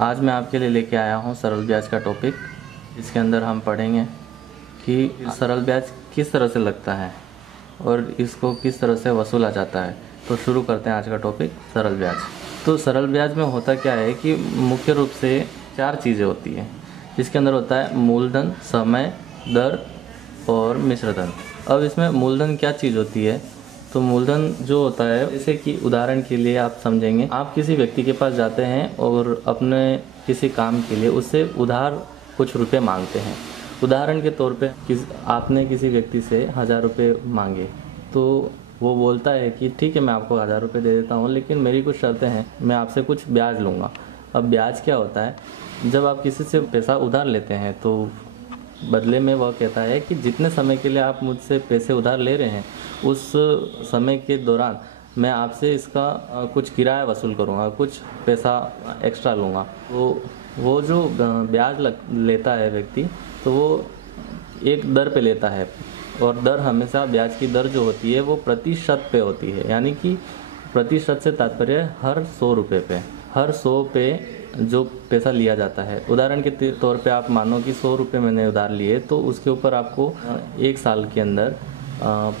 आज मैं आपके लिए लेके आया हूँ सरल ब्याज का टॉपिक। इसके अंदर हम पढ़ेंगे कि सरल ब्याज किस तरह से लगता है और इसको किस तरह से वसूला जाता है। तो शुरू करते हैं आज का टॉपिक, सरल ब्याज। तो सरल ब्याज में होता क्या है कि मुख्य रूप से 4 चीज़ें होती हैं। इसके अंदर होता है मूलधन, समय, दर और मिश्र धन। अब इसमें मूलधन क्या चीज़ होती है? तो मूलधन जो होता है, जैसे कि उदाहरण के लिए आप समझेंगे, आप किसी व्यक्ति के पास जाते हैं और अपने किसी काम के लिए उससे उधार कुछ रुपए मांगते हैं। उदाहरण के तौर पे आपने किसी व्यक्ति से 1000 रुपये मांगे, तो वो बोलता है कि ठीक है, मैं आपको 1000 रुपये दे देता हूँ, लेकिन मेरी कुछ शर्तें हैं, मैं आपसे कुछ ब्याज लूँगा। अब ब्याज क्या होता है? जब आप किसी से पैसा उधार लेते हैं तो बदले में वह कहता है कि जितने समय के लिए आप मुझसे पैसे उधार ले रहे हैं, उस समय के दौरान मैं आपसे इसका कुछ किराया वसूल करूँगा, कुछ पैसा एक्स्ट्रा लूँगा। तो वो जो ब्याज लेता है व्यक्ति, तो वो एक दर पे लेता है, और दर हमेशा, ब्याज की दर जो होती है वो प्रतिशत पे होती है। यानी कि प्रतिशत से तात्पर्य हर 100 रुपये पे, हर 100 पे जो पैसा लिया जाता है। उदाहरण के तौर पे आप मानो कि 100 रुपये मैंने उधार लिए, तो उसके ऊपर आपको 1 साल के अंदर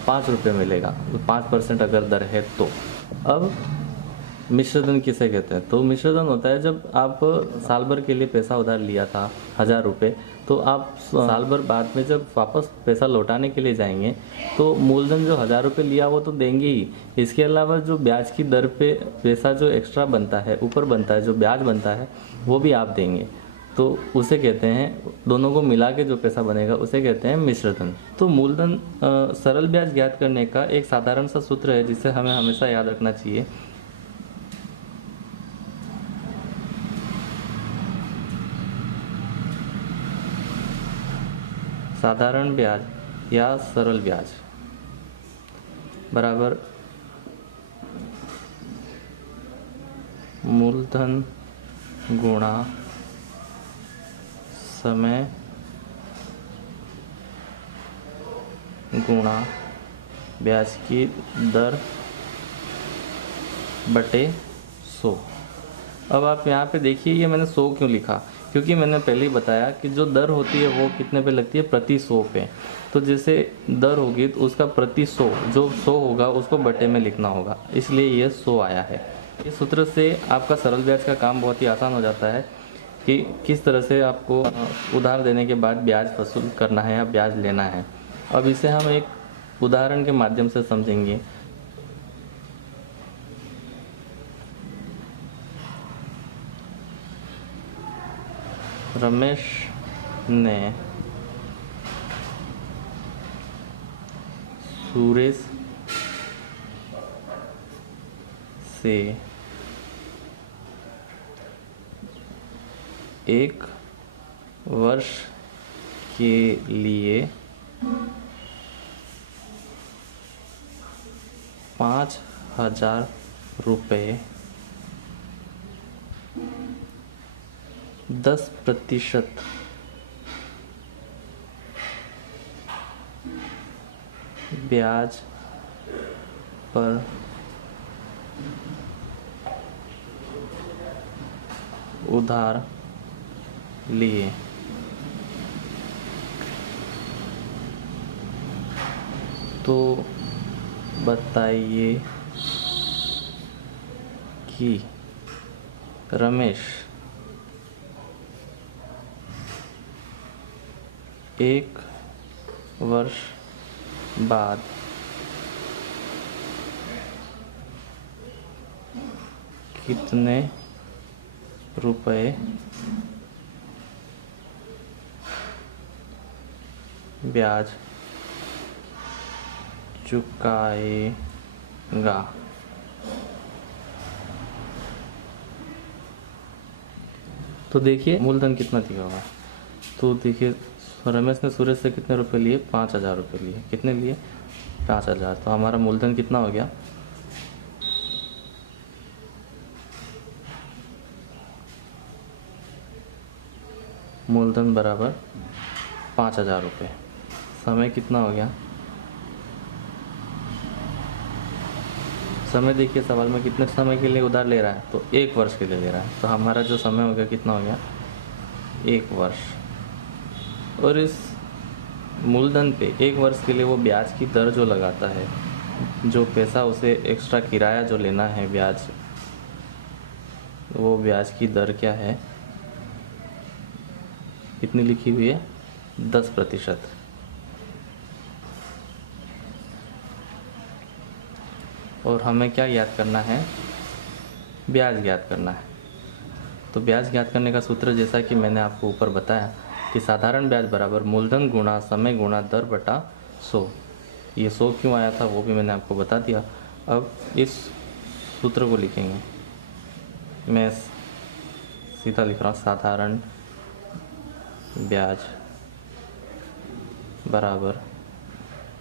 5 रुपये मिलेगा, 5% अगर दर है तो। अब मिश्रधन किसे कहते हैं? तो मिश्रधन होता है जब आप साल भर के लिए पैसा उधार लिया था 1000 रुपये, तो आप साल भर बाद में जब वापस पैसा लौटाने के लिए जाएंगे तो मूलधन जो 1000 रुपये लिया वो तो देंगे ही, इसके अलावा जो ब्याज की दर पे पैसा जो एक्स्ट्रा बनता है, ऊपर बनता है, जो ब्याज बनता है, वो भी आप देंगे। तो उसे कहते हैं, दोनों को मिला के जो पैसा बनेगा उसे कहते हैं मिश्रधन। तो मूलधन सरल ब्याज ज्ञात करने का एक साधारण सा सूत्र है जिसे हमें हमेशा याद रखना चाहिए। साधारण ब्याज या सरल ब्याज बराबर मूलधन गुणा समय गुणा ब्याज की दर बटे 100। अब आप यहाँ पे देखिए, ये मैंने 100 क्यों लिखा? क्योंकि मैंने पहले ही बताया कि जो दर होती है वो कितने पे लगती है? प्रति 100 पे। तो जैसे दर होगी तो उसका प्रति 100, जो 100 होगा उसको बटे में लिखना होगा, इसलिए ये 100 आया है। इस सूत्र से आपका सरल ब्याज का काम बहुत ही आसान हो जाता है कि किस तरह से आपको उधार देने के बाद ब्याज वसूल करना है या ब्याज लेना है। अब इसे हम एक उदाहरण के माध्यम से समझेंगे। रमेश ने सुरेश से 1 वर्ष के लिए 5000 रुपये 10% ब्याज पर उधार लिए। तो बताइए कि रमेश 1 वर्ष बाद कितने रुपए ब्याज चुकाएगा? तो देखिए मूलधन कितना दिया होगा। तो देखिए, रमेश ने सूरज से कितने रुपए लिए? 5000 रुपये लिए। कितने लिए? 5000। तो हमारा मूलधन कितना हो गया? मूलधन बराबर 5000 रुपये। समय कितना हो गया? समय देखिए सवाल में कितने समय के लिए उधार ले रहा है, तो 1 वर्ष के लिए ले रहा है, तो हमारा जो समय हो गया कितना हो गया, 1 वर्ष। और इस मूलधन पे 1 वर्ष के लिए वो ब्याज की दर जो लगाता है, जो पैसा उसे एक्स्ट्रा किराया जो लेना है ब्याज, वो ब्याज की दर क्या है, कितनी लिखी हुई है, 10%। और हमें क्या ज्ञात करना है, ब्याज ज्ञात करना है। तो ब्याज ज्ञात करने का सूत्र जैसा कि मैंने आपको ऊपर बताया कि साधारण ब्याज बराबर मूलधन गुणा समय गुणा दर बटा 100। ये 100 क्यों आया था वो भी मैंने आपको बता दिया। अब इस सूत्र को लिखेंगे, मैं सीधा लिख रहा हूँ, साधारण ब्याज बराबर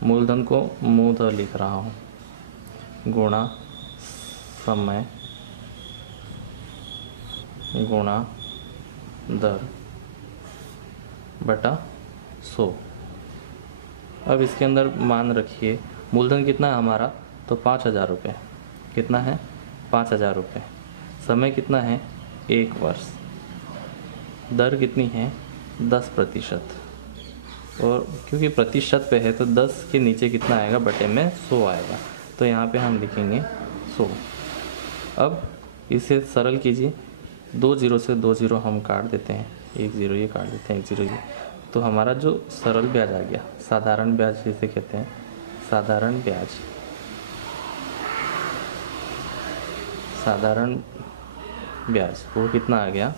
मूलधन को मूध लिख रहा हूँ गुणा समय गुणा दर बटा 100। अब इसके अंदर मान रखिए मूलधन कितना है हमारा, तो 5,000 रुपये। कितना है, 5,000 रुपये। समय कितना है, 1 वर्ष। दर कितनी है, 10%। और क्योंकि प्रतिशत पे है तो 10 के नीचे कितना आएगा, बटे में 100 आएगा, तो यहाँ पे हम लिखेंगे 100। अब इसे सरल कीजिए, 2 0 से 2 0 हम काट देते हैं, 1 0 ये काट देते हैं, 1 0 ये, तो हमारा जो सरल ब्याज आ गया, साधारण ब्याज जिसे कहते हैं, साधारण ब्याज, साधारण ब्याज वो कितना आ गया,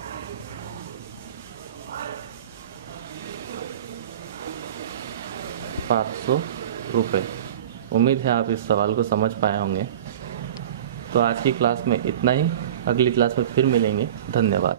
500 रुपये। उम्मीद है आप इस सवाल को समझ पाए होंगे। तो आज की क्लास में इतना ही, अगली क्लास में फिर मिलेंगे। धन्यवाद।